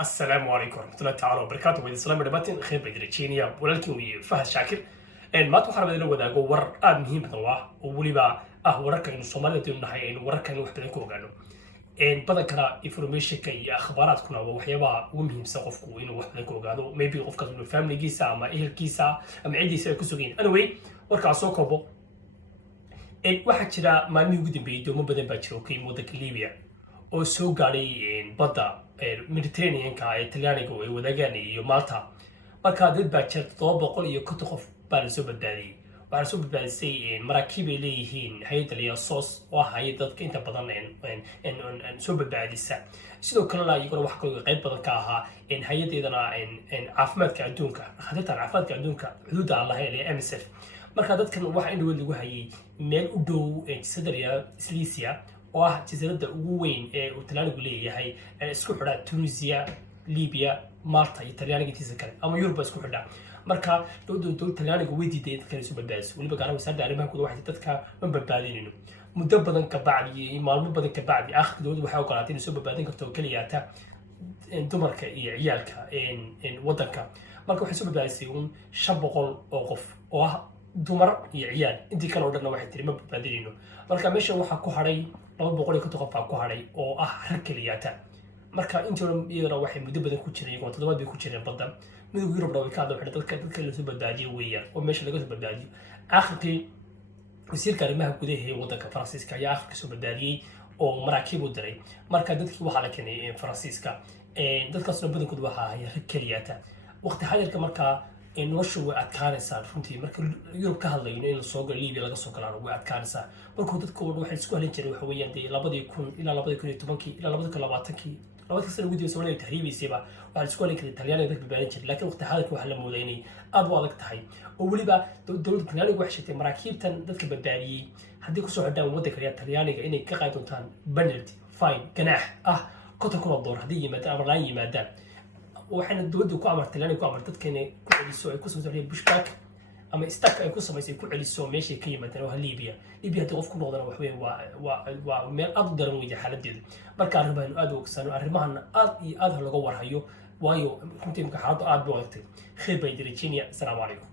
السلام عليكم ورحمة الله تعالى وبركاته وإذا سلام رباتين خير بدرجينيا ولكن وفهد شاكر ما توحر بدل وداغو ور مهم بدن واه وليبا وركا إنه الصومالية دون نحي إنه وركا إنه وحدة كوغانو بدن كنا information كي أخبارات كنا وحيابا ومهم سقفكو إنه وحدة كوغانو maybe قفك إنه family كيسا أما إهل كيسا أما عيدي سوي كسوغين anyway وركا سوكوبو waxaa jira maalmihii ugu dambeeyay doomo badan baa jira oo ka yimid waddanka Liibiya oo soo gaaray badda Mediterranean-ka ee Talyaaniga oo ay wadaagaan iyo Malta marka dad baa jira 750 qof baa la soo badbaadiyay waxaa la soo badbaadisay maraakiib ay leeyihiin hay'adda la SOS oo ah hay'ad dadka inta badan soo badbaadisa sidoo kalena iyaguna wax kaloo qayb badan ka ahaa hay'adeedana caafimaadka adduunka khadadka caafimaadka adduunka xuduudda aan lahayn ee MSF marka dadkan waxa in lagu hayay meel u dhow Sicily Sicilia oo ah jasiiradda ugu weyn ee uu Talyaanigu leeyahay isku xidha Tunisia Libya Malta iyo Talyaaniga intiisa kale ama Yurub isku xidha marka dowladda Talyaaniga way diiday dadka soo badbaadis waliba gaar ahaan wasaaradda arrimaha gudaha waxay dadka ma badbaadinayno muddo badan ka bacdi maalmo badan ka bacdi akhirka dowladdu waxay ogolaatay in soo badbaadin karto kaliya ta dumarka iyo ciyaalka waddanka marka waxay soo badbaadisay 500 oo qof oo ah dumar iyo ciyaal intii kale oo dhan waxay tiri ma badbaadinayno marka meesha waxa ku haray 200 qof ku haray oo ah rag kaliyaata marka intii iyadana waxay muddo badan ku jireen oo toddobaad bay ku jireen badda midowga Yurubna way ka hadleen dadka la soo badbaadiyay weeyaan oo meesha laga soo badbaadiyo aakhirkii wasiirka arrimaha gudaha ee waddanka Faransiiska ayaa aakhirka soo badbaadiyay oo maraakiib u diray marka dadkii waxa la keenay Faransiiska dadkaasna badankoodu waxa ahay rag kaliyaata waqti xadirka marka noloshu way adkaanaysaa runtii marka Yurub ka hadlayno in la soo galo Liibiya laga soo galaano way adkaanaysaa markuu dadku waxay isku halin jireen waxa weeyaan 2010 ilaa 2012 ilaa 2020 labada sano gudiga Soomaaliya tahriibiisaba waxa isku halin jiray Talyaaniga dadka badbaadin jiray laakiin waqti xaadirka waxa la mooday inay aad u adag tahay oo waliba dowladda Talyaaniga waxay sheegtay maraakiibtan dadka badbaadiyay haddii ku soo xidhaan waddanka Talyaaniga inay ka qayb doontaan penalty fine ganaax $50,000 haddii yimaadaan ama laan yimaadaan waxayna dowladdu ku amartay Talyaaniga ku amartay dadka inay ku celiso ay ku soo bushback ama istak ay ku samaysay ku celiso meesha ka yimaadaan oo Liibiya haddii qof ku noqdana wax weyn waa meel aad u daran weeye xaaladdeedu marka arrimahan aad u ogsoon arrimahan aad iyo aad laga warhayo waayo runtii xaaladdu aad u adagtay khayr bay Virginia. Assalamu alaykum.